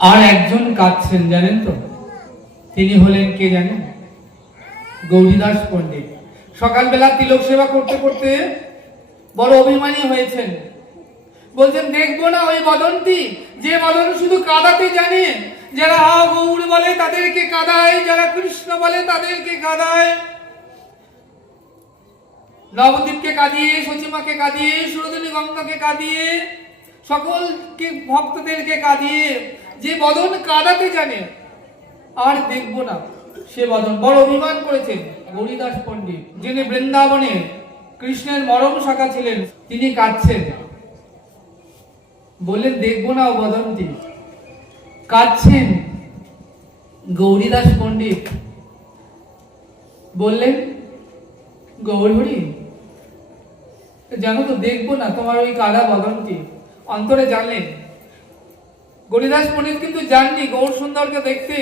আর একজন কাঁদছেন, জানেন তো তিনি হলেন কে জানেন? গৌরীদাস পণ্ডিত। সকালবেলা তিলক সেবা করতে করতে বড় অভিমানী হয়েছেন। বলছেন, দেখবো না ওই বদনটি, যে বদন শুধু কাঁদাতে জানে। যারা হা গৌর বলে তাদেরকে কাঁদায়, যারা কৃষ্ণ বলে তাদেরকে কাঁদায়। নবদ্বীপকে কাঁদিয়ে, সচিমাকে কাঁদিয়ে, সুরধনী গঙ্গাকে কাঁদিয়ে, সকলকে ভক্তদেরকে কাঁদিয়ে যে বদন কাঁদাতে জানে, আর দেখবো না সে বদন। বড় অভিমান করেছেন গৌরীদাস পণ্ডিত, যিনি বৃন্দাবনে কৃষ্ণের মরম শাখা ছিলেন। তিনি কাঁদছেন, বললেন দেখবো না ও বদনটি। কাঁদছেন গৌরীদাস পণ্ডিত, বললেন গৌরহরি জানো তো, দেখবো না তোমার ওই কাদা বদনটি। অন্তরে জানলেন। গৌরীদাস পণ্ডিত কিন্তু জাননি গৌর সুন্দরকে দেখতে।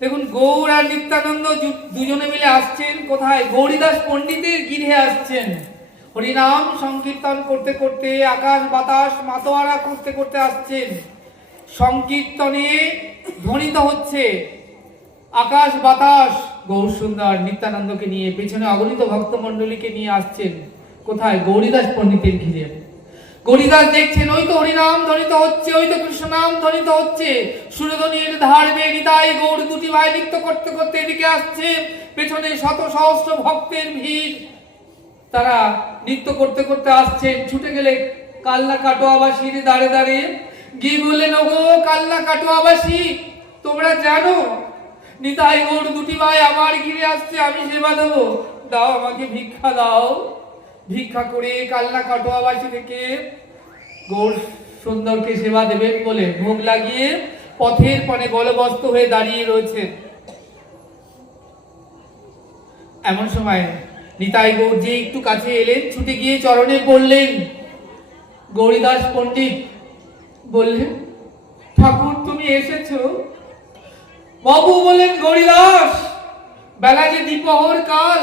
দেখুন, গৌর আর নিত্যানন্দ দুজনে মিলে আসছেন কোথায়? গৌরীদাস পণ্ডিতের গৃহে আসছেন। হরিনাম সংকীর্তন করতে করতে, আকাশ বাতাস মাতোয়ারা করতে করতে আসছেন। সংকীর্তনে ধ্বনিত হচ্ছে আকাশ বাতাস। গৌর সুন্দর নিত্যানন্দকে নিয়ে, পেছনে অগণিত ভক্ত মন্ডলীকে নিয়ে আসছেন কোথায়? গৌরীদাস পণ্ডিতের ঘিরে। গৌরীদাস দেখছেন, ওই তো হরিনাম ধ্বনিত হচ্ছে, ওই তো কৃষ্ণ নাম ধ্বনিত হচ্ছে। সুরধ্বনির ধার বেয়ে নিতাই গৌর দুটি ভাই নৃত্য করতে করতে এদিকে আসছে। পেছনে শত সহস্র ভক্তের ভিড়, তারা নৃত্য করতে করতে আসছেন। ছুটে গেলে কালনা কাটোয়াবাসীর দাঁড়ে দাঁড়িয়ে গিয়ে বললেন, ওগো কালনা কাটোয়াবাসী, তোমরা জানো নিতাই গৌর দুটি ভাই আমার ঘিরে আসছে, আমি সেবা দেবো, দাও আমাকে ভিক্ষা দাও। ভিক্ষা করে কালনা কাটোয়াবাসী থেকে গৌর সুন্দরকে সেবা দেবেন বলে ভোগ লাগিয়ে পথের পানে গলবস্ত হয়ে দাঁড়িয়ে রয়েছে। এমন সময় নিতাই গৌর যে একটু কাছে এলেন, ছুটে গিয়ে চরণে পড়লেন। গৌরীদাস পণ্ডিত বললেন, ঠাকুর তুমি এসেছো? বাবু বলেন, গৌরীদাস, বেলা যে দ্বিপ্রহর কাল,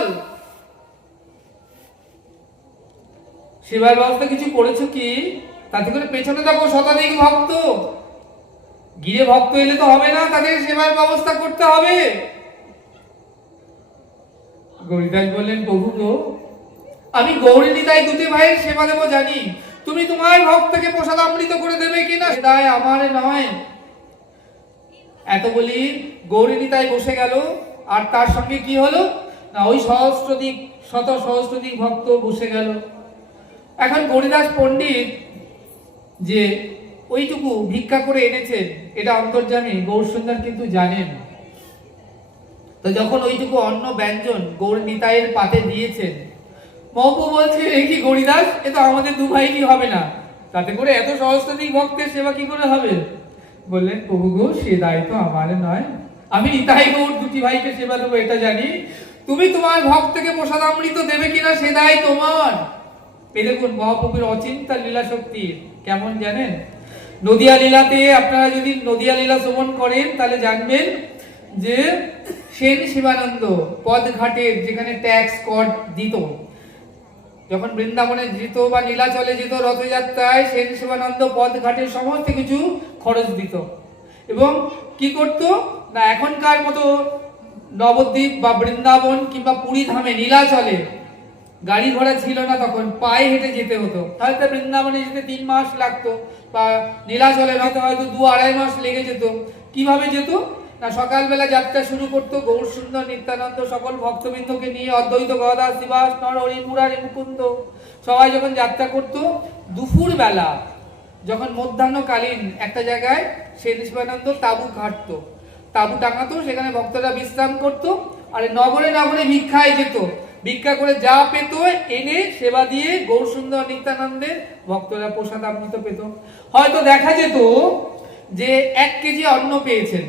সেবার ব্যবস্থা কিছু করেছো কি? তাতে করে পেছনে দেখো শতাধিক ভক্ত, গিয়ে ভক্ত এলে তো হবে না, তাদের সেবার ব্যবস্থা করতে হবে। গৌরীদাস বললেন, প্রভু গো, আমি গৌরী নিতাই দুটি ভাইয়ের সেবা দেবো জানি, তুমি তোমার ভক্তকে প্রসাদ অমৃত করে দেবে কিনা সে দায় আমার নয়। এত বলি গৌরী নিতাই বসে গেল, আর তার সঙ্গে কি হলো না, ওই সহস্রাধিক শত সহস্রাধিক ভক্ত বসে গেল। এখন গৌরীদাস পণ্ডিত যে ওইটুকু ভিক্ষা করে এনেছেন, এটা অন্তর্যামী গৌর সুন্দর কিন্তু জানেন। তো যখন ওইটুকু অন্ন ব্যঞ্জন গৌর নিতাইয়ের পাতে দিয়েছেন, মহাপ্রভু বলছে, এ কি গৌরীদাস, এ তো আমাদের দু ভাইরই হবে না, তাতে করে এত সহস্রাধিক ভক্তের সেবা কি করে হবে? বললেন, প্রভু গো, সে দায়িত্ব আমার নয়, আমি নিতাই গৌর দুটি ভাইকে সেবা দেবো এটা জানি, তুমি তোমার ভক্তকে প্রসাদ অমৃত দেবে কিনা সে দায় তোমার। এই দেখুন মহাপ্রভুর অচিন্তা লীলা শক্তি কেমন জানেন? নদিয়া লীলাতে, আপনারা যদি নদিয়া লীলা শ্রবণ করেন তাহলে জানবেন যে সেন শিবানন্দ পদঘাটের যেখানে ট্যাক্স কর দিত, যখন বৃন্দাবনে যেত বা নীলাচলে যেত রথযাত্রায়, সেন শিবানন্দ পদঘাটের সমস্ত কিছু খরচ দিত। এবং কি করত না, এখনকার মতো নবদ্বীপ বা বৃন্দাবন কিংবা পুরী ধামে নীলাচলে গাড়ি ঘোড়া ছিল না, তখন পায়ে হেঁটে যেতে হতো। হয়তো বৃন্দাবনে যেতে 3 মাস লাগতো, বা নীলাচলে হয়তো 2-2.5 মাস লেগে যেত। কিভাবে যেত না, সকালবেলা যাত্রা শুরু করতো গৌর সুন্দর নিত্যানন্দ সকল ভক্তবৃন্দকে নিয়ে, অদ্বৈত গদাধর শ্রীবাস নরহরি মুরারি মুকুন্দ সবাই যখন যাত্রা করতো, দুপুর বেলা যখন মধ্যাহ্নকালীন একটা জায়গায় সেন শিবানন্দ তাঁবু খাটতো, তাঁবু টাঙাতো, সেখানে ভক্তরা বিশ্রাম করতো। আর নগরে নগরে ভিক্ষায় যেত, ভিক্ষা করে যা পেত এনে সেবা দিয়ে গৌর সুন্দর নিত্যানন্দের ভক্তরা প্রসাদ অমৃত পেত। হয়তো দেখা যেত যে 1 কেজি অন্ন পেয়েছেন,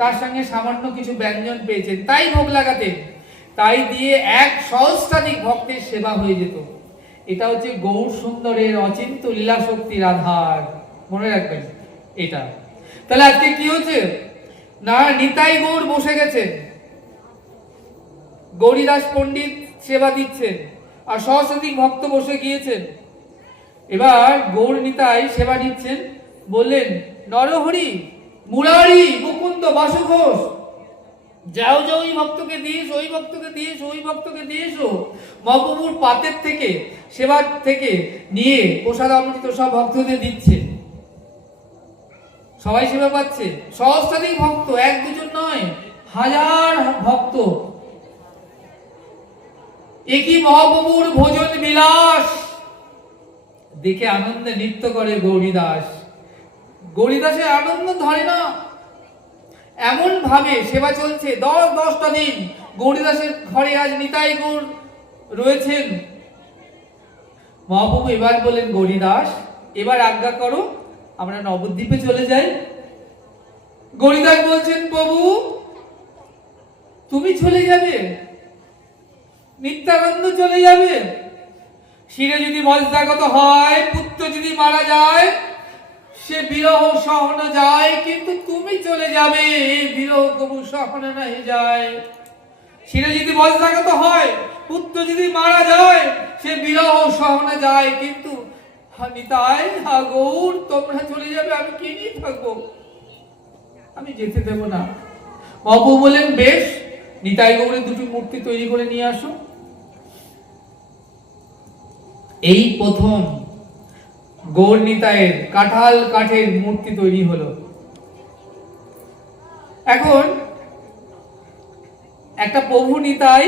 তার সঙ্গে সামান্য কিছু ব্যঞ্জন পেয়েছেন, তাই ভোগ লাগাতেন, তাই দিয়ে 1 সহস্রাধিক ভক্তের সেবা হয়ে যেত। এটা হচ্ছে গৌর সুন্দরের অচিন্ত লীলা শক্তির আধার, মনে রাখবেন এটা। তাহলে আজকে কি হচ্ছে না, নিতাই গৌর বসে গেছেন, গৌরীদাস পণ্ডিত সেবা দিচ্ছেন, আর সহস্রাধিক ভক্ত বসে গিয়েছেন। এবার গৌর নিতাই সেবা নিচ্ছেন, বললেন, নরহরি মুরারি, মুকুন্দ, বাসু ঘোষ, যাও যাও ওই ভক্তকে দিস, ওই ভক্তকে দিস, ওই ভক্তকে দিস। মহাপ্রভুর পাতের থেকে, সেবার থেকে নিয়ে প্রসাদ অমৃত সব ভক্তদের দিচ্ছে। সবাই সেবা পাচ্ছে, সহস্রাধিক ভক্ত, এক দুজন নয়, হাজার ভক্ত। একই মহাপ্রভুর ভোজন বিলাস দেখে আনন্দে নৃত্য করে গৌরীদাস। গৌরীদাসের আনন্দ ধরে না, এমন ভাবে সেবা চলছে 10টা দিন। গৌরীদাসের ঘরে আজ নিতাই গৌর রয়েছেন। মহাপ্রভু এবার বলেন, গৌরীদাস এবার আজ্ঞা করো, আমরা নবদ্বীপে চলে যাই। গৌরীদাস বলছেন, প্রভু তুমি চলে যাবে? নিত্যানন্দ চলে যাবে? শিরে যদি বজ্রাগত হয়, পুত্র যদি মারা যায়, সে বিরহ সহন যায়, কিন্তু তুমি চলে যাবে, এই বিরহ কবু সহন নাহি যায়। শিরে যদি বজ্রাগত হয়, পুত্র যদি মারা যায়, সে বিরহ সহন যায়, কিন্তু নিতাই গৌর তোমরা চলে যাবে, আমি কি নিয়ে থাকবো? আমি যেতে দেব না। মহাপ্রভু বলেন, বেশ, নিতাই গৌরের দুটি মূর্তি তৈরি করে নিয়ে আসো। এই প্রথম গৌর নিতাইয়ের কাঁঠাল কাঠের মূর্তি তৈরি হলো। এখন একটা প্রভু নিতাই,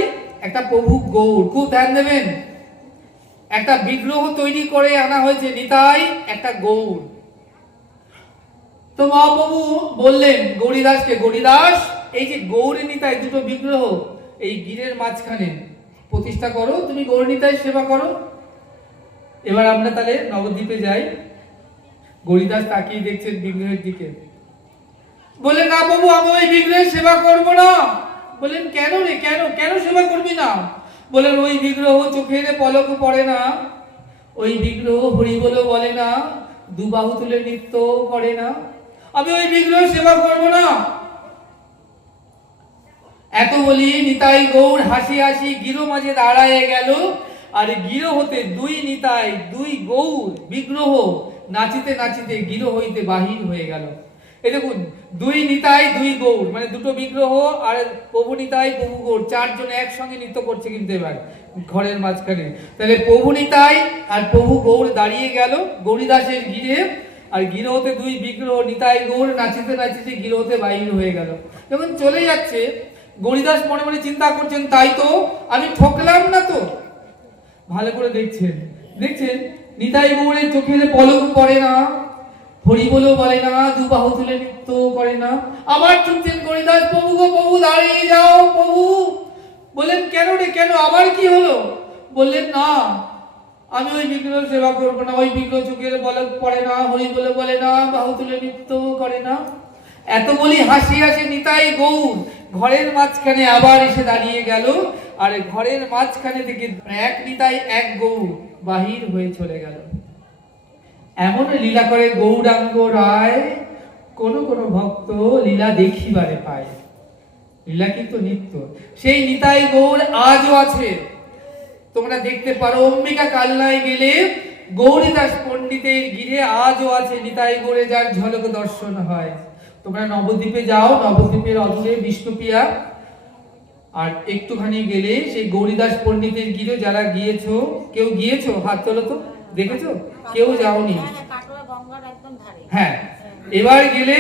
একটা প্রভু গৌর, খুব ধ্যান দেবেন। একটা বিগ্রহ তৈরি করে আনা হয়েছে, নিতাই একটা গৌর। তো মহাপ্রভু বললেন গৌরীদাসকে, গৌরীদাস এই যে গৌরী নিতাই দুটো বিগ্রহ এই গিরের মাঝখানে প্রতিষ্ঠা করো, তুমি গৌর নিতাই সেবা করো। এবার আমরা তাহলে নবদ্বীপে যাই। গৌরীদাস তাকিয়ে দেখছেন বিগ্রহের দিকে, বলে, না বাবু, আমি ওই বিগ্রহের সেবা করব না। বলেন, কেন রে, কেন কেন সেবা করবি না? বলেন, ওই বিগ্রহ চোখের পলক পড়ে না, ওই বিগ্রহ হরি বলে বলে না, দুবাহু তুলে নৃত্য করে না, আমি ওই বিগ্রহ সেবা করব না। এত বলি নিতাই গৌর হাসি হাসি গিরো মাঝে দাঁড়ায় গেল। আর গিরো হতে দুই নিতাই, দুই গৌর বিগ্রহ নাচিতে নাচিতে গিরো হইতে বাহির হয়ে গেল। এই দেখুন, দুই নিতাই দুই গৌর, মানে দুটো বিগ্রহ আর প্রভু নিতাই প্রভু গৌর, চারজনে একসঙ্গে নৃত্য করছে কিন্তু এবার ঘরের মাঝখানে। তাহলে প্রভু নিতাই আর প্রভু গৌর দাঁড়িয়ে গেল গৌরীদাসের গিরে, আর গিরো হতে দুই বিগ্রহ নিতাই গৌর নাচিতে নাচিতে গিরো হতে বাহির হয়ে গেল। যখন চলে যাচ্ছে, গৌরীদাস মনে মনে চিন্তা করছেন, তাই তো, আমি ঠকলাম না তো? ভালো করে দেখছেন, দেখছেন নিতাই গৌরের চোখের পলক পড়ে না, হরি বলেও বলে না, দুবাহু তুলে নৃত্য করে না। আবার ছুটছেন গৌরীদাস, প্রভু গো প্রভু, দাঁড়িয়ে যাও প্রভু। বললেন, কেন রে, কেন, আবার কি হলো? বললেন, না, আমি ওই বিগ্রহ সেবা করবো না, ওই বিগ্রহ চোখের পলক পড়ে না, হরি বলে বলে না, বাহু তুলে নৃত্য করে না। এত বলি হাসি হাসি নিতাই গৌর ঘরের মাঝখানে আবার এসে দাঁড়িয়ে গেল। আর ঘরের মাঝখানে থেকে এক নিতাই এক গৌর বাহির হয়ে চলে গেল। এমন লীলা করে গৌরাঙ্গ রায়, কোন কোন ভক্ত লীলা দেখিবারে পায়। লীলা কিন্তু নিত্য, সেই নিতাই গৌর আজও আছে। তোমরা দেখতে পারো, অম্বিকা কালনায় গেলে গৌরীদাস পণ্ডিতের গিরে আজও আছে নিতাই গৌরে, যার ঝলক দর্শন হয়। তোমরা নবদ্বীপে যাও, নবদ্বীপের অদূরে বিষ্ণুপ্রিয়া, আর একটুখানি গেলে সেই গৌরীদাস পণ্ডিতের গিরে, যারা গিয়েছো, কেউ গিয়েছো হাত তোলো তো, দেখেছো? কেউ যাওনি? হ্যাঁ, এবার গেলে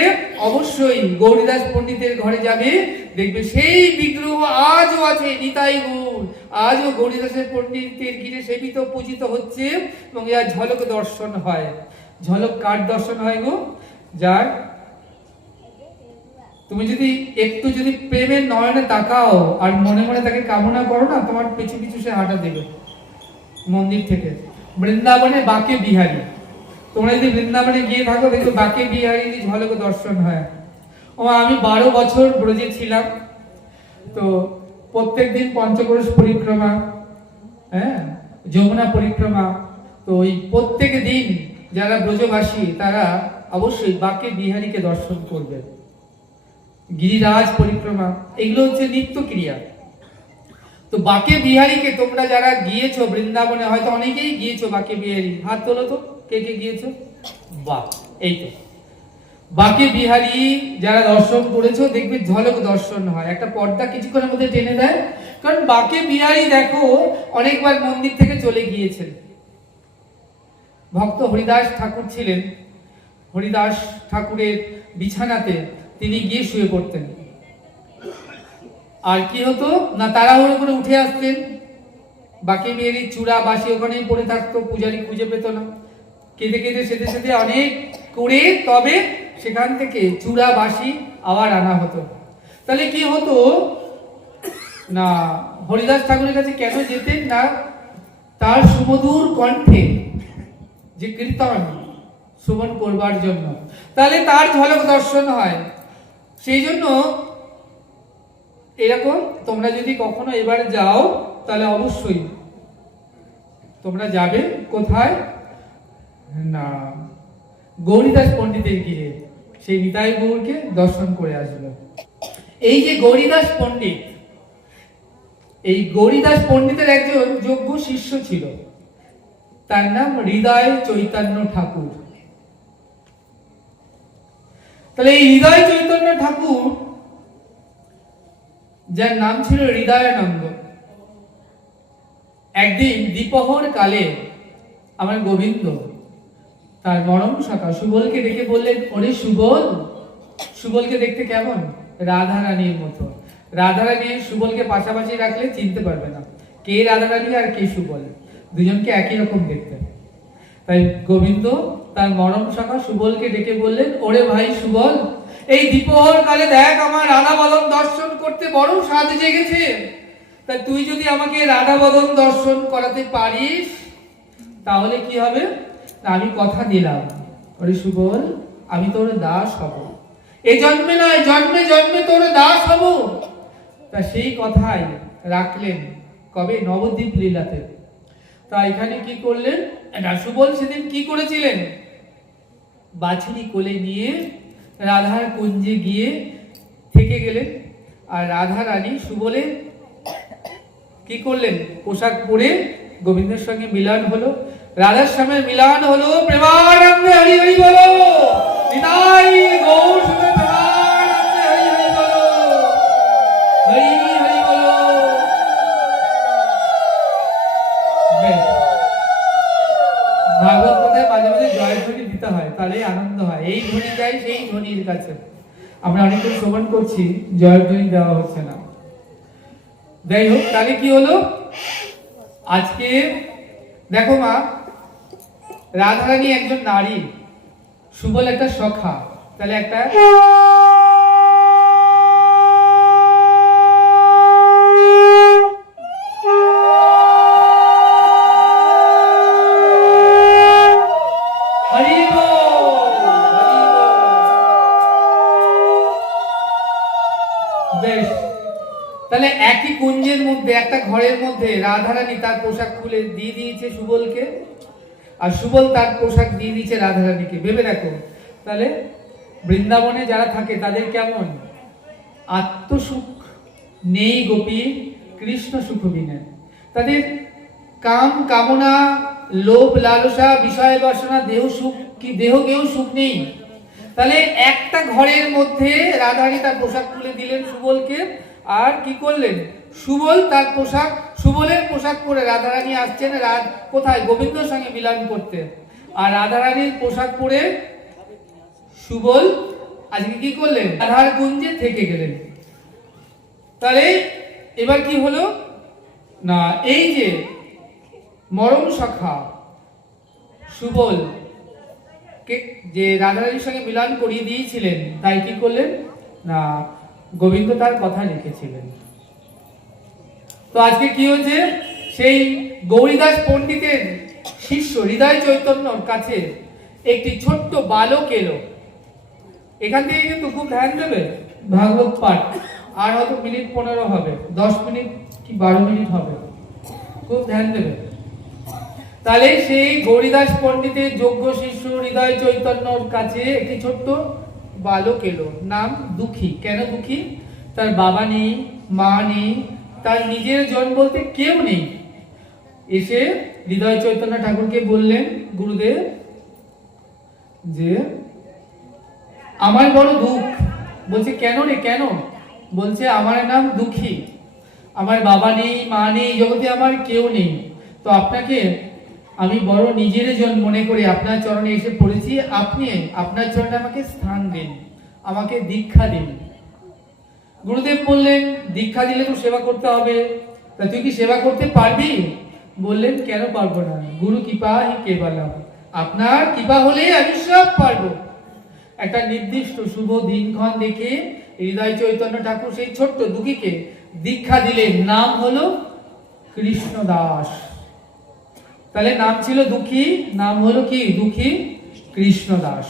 অবশ্যই গৌরীদাস পণ্ডিতের ঘরে যাবে, দেখবে সেই বিগ্রহ আজও আছে নিতাই গৌর, আজও গৌরীদাসের পণ্ডিতের গিরে সেবিত পূজিত হচ্ছে, এবং এর ঝলক দর্শন হয়। ঝলক কার দর্শন হয় গো? যার, তুমি যদি একটু যদি প্রেমের নয়নে তাকাও আর মনে মনে তাকে কামনা করো না, তোমার পিছু পিছু সে হাঁটা দেবে মন্দির থেকে। বৃন্দাবনে বাকে বিহারী, তোমরা যদি বৃন্দাবনে গিয়ে থাকো, দেখো বাকে বিহারী ঝলক দর্শন হয়। ও আমি 12 বছর ব্রজে ছিলাম, তো প্রত্যেকদিন পঞ্চকোষ পরিক্রমা, হ্যাঁ, যমুনা পরিক্রমা, তো ওই প্রত্যেক দিন যারা ব্রজবাসী তারা অবশ্যই বাকে বিহারীকে দর্শন করবে। গিরিরাজ পরিক্রমা, এগুলো হচ্ছে নিত্য ক্রিয়া। তো বাকে বিহারীকে তোমরা যারা গিয়েছো বৃন্দাবনে, হয়তো অনেকেই গিয়েছো বাকে বিহারী, হাত তোলো তো, কে কে গিয়েছো? বাহ, এই তো বাকে বিহারী যারা দর্শন করেছো দেখবে ঝলক দর্শন হয়, একটা পর্দা কিছুক্ষণের মধ্যে টেনে দেয়। কারণ বাকে বিহারী দেখো অনেকবার মন্দির থেকে চলে গিয়েছেন। ভক্ত হরিদাস ঠাকুর ছিলেন, হরিদাস ঠাকুরের বিছানাতে তিনি গিয়ে শুয়ে পড়তেন। আর কি হতো না, তাড়াহুড়ো করে উঠে আসতেন, বাকি বিহারী চূড়া বাসি ওখানেই পড়ে থাকতো, পূজারী খুঁজে পেত না। কেঁদে কেঁদে সেদে সেদে অনেক করে তবে সেখান থেকে চূড়া বাসি আবার আনা হতো। তাহলে কি হতো না, হরিদাস ঠাকুরের কাছে কেন যেতেন না, তার সুমধুর কণ্ঠে যে কীর্তন শ্রবণ করবার জন্য, তাহলে তার ঝলক দর্শন হয়। সেই জন্য এরকম তোমরা যদি কখনো এবার যাও তাহলে অবশ্যই তোমরা যাবে কোথায় না, গৌরীদাস পণ্ডিতের গিয়ে সেই নিতাই গৌরকে দর্শন করে আসবে। এই যে গৌরীদাস পণ্ডিত, এই গৌরীদাস পণ্ডিতের একজন যোগ্য শিষ্য ছিল, তার নাম হৃদয় চৈতন্য ঠাকুর। তাহলে এই হৃদয় চৈতন্য ঠাকুর, যার নাম ছিল হৃদয়ানন্দ, একদিন দ্বিপ্রহর কালে আমার গোবিন্দ তার মরম সখা সুবলকে ডেকে বললেন, ওরে সুবল। সুবলকে দেখতে কেমন? রাধা রানীর মতো। রাধা রানী সুবলকে পাশাপাশি রাখলে চিনতে পারবে না কে রাধা রানী আর কে সুবল, দুজনকে একই রকম দেখতে। তাই গোবিন্দ তার মরম সখা সুবলকে ডেকে বললেন, ওরে ভাই সুবল, এই দ্বিপ্রহর কালে দেখ আমার রাধা বদন দর্শন করতে বড় স্বাদ জেগেছে। তাই তুই যদি আমাকে রাধা বদন দর্শন করাতে পারিস তাহলে কি হবে, আমি কথা দিলাম ওরে সুবল, আমি তোর দাস হব, এই জন্মে নয় জন্মে জন্মে তোর দাস হব। তা সেই কথাই রাখলেন কবে, নবদ্বীপ লীলাতে। তা এখানে কি করলেন না, সুবল সেদিন কি করেছিলেন, বাছুরি কোলে নিয়ে রাধার কুঞ্জে গিয়ে থেকে গেলেন। আর রাধা রানী সুবলের কি করলেন, পোশাক পরে গোবিন্দের সঙ্গে মিলন হলো, রাধার সঙ্গে মিলন হলো। প্রেমানন্দে হরি হরি বলো, নিতাই গৌর সঙ্গে প্রেমানন্দে হরি হরি বলো, হরি হরি বলো। ভাগবত কথায় মাঝে মাঝে জয় ধ্বনি দিতে হয়, তাহলে আনন্দ হয়। এই ধ্বনি যায় সেই ধ্বনির কাছে, আমরা অনেকক্ষণ শ্রবণ করছি, জয় ধ্বনি দেওয়া হচ্ছে না। যাই হোক, তাহলে কি হলো, আজকে দেখো মা, রাধারানী একজন নারী, সুবল একটা সখা, তাহলে একটা বেশ, তাহলে একই কুঞ্জের মধ্যে একটা ঘরের মধ্যে রাধারানী তার পোশাক খুলে দিয়ে দিয়েছে সুবলকে, আর সুবল তার পোশাক দিয়ে দিয়েছে রাধারানীকে। ভেবে দেখো, তাহলে বৃন্দাবনে যারা থাকে তাদের কেমন আত্মসুখ নেই গোপী কৃষ্ণ সুখ বিনে, তাদের কাম কামনা লোভ লালসা বিষয় বাসনা দেহ সুখ কি দেহকেও সুখ নেই। তাহলে একটা ঘরের মধ্যে রাধারানী তার পোশাক তুলে দিলেন সুবলকে, আর কি করলেন, সুবল তার পোশাক, সুবলের পোশাক পরে রাধারানী আসছেন কোথায়, গোবিন্দর সঙ্গে মিলন করতে, আর রাধারানীর পোশাক পরে সুবল আজকে কি করলেন, রাধার কুঞ্জে থেকে গেলেন। তাহলে এবার কি হলো না, এই যে মরম সখা সুবল যে রাধারানীর সঙ্গে মিলন করিয়ে দিয়েছিলেন, তাই কি করলেন না, গোবিন্দ তার কথা লিখেছিলেন। তো আজকে কি হয়েছে, সেই গৌরীদাস পণ্ডিতের শিষ্য হৃদয় চৈতন্যর কাছে একটি ছোট্ট বালক এলো। এখান থেকে কিন্তু খুব ধ্যান দেবে, ভাগবত পাঠ আর হয়তো মিনিট 15 হবে, 10 মিনিট কি 12 মিনিট হবে, খুব ধ্যান দেবে। তাহলে সেই গৌরীদাস পণ্ডিতের যোগ্য শিষ্য হৃদয় চৈতন্যর কাছে একটি ছোট্ট বালক এলো, নাম দুঃখী। কেন দুঃখী, তার বাবা নেই, মা নেই, তার নিজের জন বলতে কেউ নেই। এসে হৃদয় চৈতন্য ঠাকুরকে বললেন, গুরুদেব যে আমার বড় দুঃখ। বলছে কেন রে কেন? বলছে আমার নাম দুঃখী, আমার বাবা নেই, মা নেই, জগতে আমার কেউ নেই, তো আপনাকে আমি বড় নিজের জন মনে করে আপনার চরণে এসে পড়েছি, আপনি আপনার চরণে আমাকে স্থান দিন, আমাকে দীক্ষা দিন। গুরুদেব বললেন দীক্ষা দিলে তো সেবা করতে হবে, তা তুই কি সেবা করতে পারবি? বললেন কেন পারবো না, গুরু কৃপা হি কেবলম, আপনার কৃপা হলে আমি সব পারবো। একটা নির্দিষ্ট শুভ দিনক্ষণ দেখে হৃদয় চৈতন্য ঠাকুর সেই ছোট্ট দুঃখীকে দীক্ষা দিলেন, নাম হলো কৃষ্ণদাস। তাহলে নাম ছিল দুঃখী, নাম হলো কি? দুঃখী কৃষ্ণদাস।